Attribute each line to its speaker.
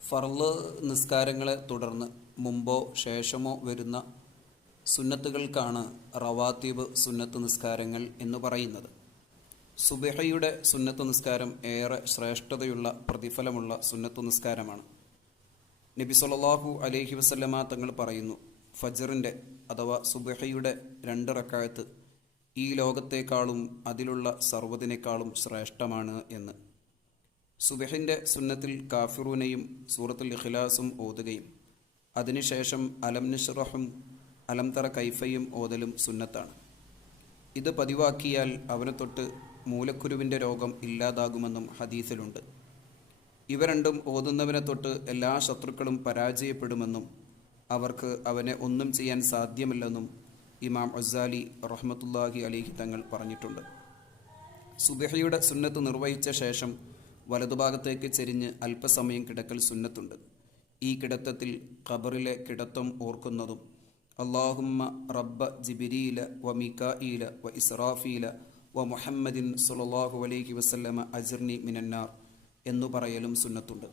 Speaker 1: ഫർൾ നിസ്കാരങ്ങളെ തുടർന്ന് മുമ്പോ ശേഷമോ വരുന്ന സുന്നത്തുകൾക്കാണ് റവാത്തീബ് സുന്നത്ത് നിസ്കാരങ്ങൾ എന്ന് പറയുന്നത്. സുബിഹയുടെ സുന്നത്ത് നിസ്കാരം ഏറെ ശ്രേഷ്ഠതയുള്ള പ്രതിഫലമുള്ള സുന്നത്ത് നിസ്കാരമാണ്. നബി സൊല്ലാഹു അലഹി വസല്ലമ തങ്ങൾ പറയുന്നു ഫജറിന്റെ അഥവാ സുബിഹയുടെ രണ്ട് റക്കായത്ത് ഈ ലോകത്തേക്കാളും അതിലുള്ള സർവതിനേക്കാളും ശ്രേഷ്ഠമാണ് എന്ന്. സുബഹിന്റെ സുന്നത്തിൽ കാഫിറൂനയും സൂറത്തുൽ ഇഖ്ലാസും ഓതുകയും അതിനുശേഷം അലം നിഷ്റഹും അലംതറ കൈഫയും ഓതലും സുന്നത്താണ്. ഇത് പതിവാക്കിയാൽ അവനെ തൊട്ട് മൂലക്കുരുവിന്റെ രോഗം ഇല്ലാതാകുമെന്നും ഹദീസിലുണ്ട്. ഇവ രണ്ടും ഓതുന്നവനെ തൊട്ട് എല്ലാ ശത്രുക്കളും പരാജയപ്പെടുമെന്നും അവർക്ക് അവനെ ഒന്നും ചെയ്യാൻ സാധ്യമല്ലെന്നും ഇമാം അസാലി റഹ്മത്തുല്ലാഹി അലിഹി തങ്ങൾ പറഞ്ഞിട്ടുണ്ട്. സുബഹയുടെ സുന്നത്ത് നിർവഹിച്ച ശേഷം വലതുഭാഗത്തേക്ക് ചെരിഞ്ഞ് അല്പസമയം കിടക്കൽ സുന്നത്തുണ്ട്. ഈ കിടത്തത്തിൽ ഖബറിലെ കിടത്തം ഓർക്കുന്നതും അള്ളാഹുമ്മ റബ്ബ ജിബിരീല വ മിക്കായില വ ഇസ്രാഫീല വ മുഹമ്മദിൻ സുലല്ലാഹു അലൈഹി വസല്ലമ അജിർനി മിനന്നാർ എന്നു പറയലും സുന്നത്തുണ്ട്.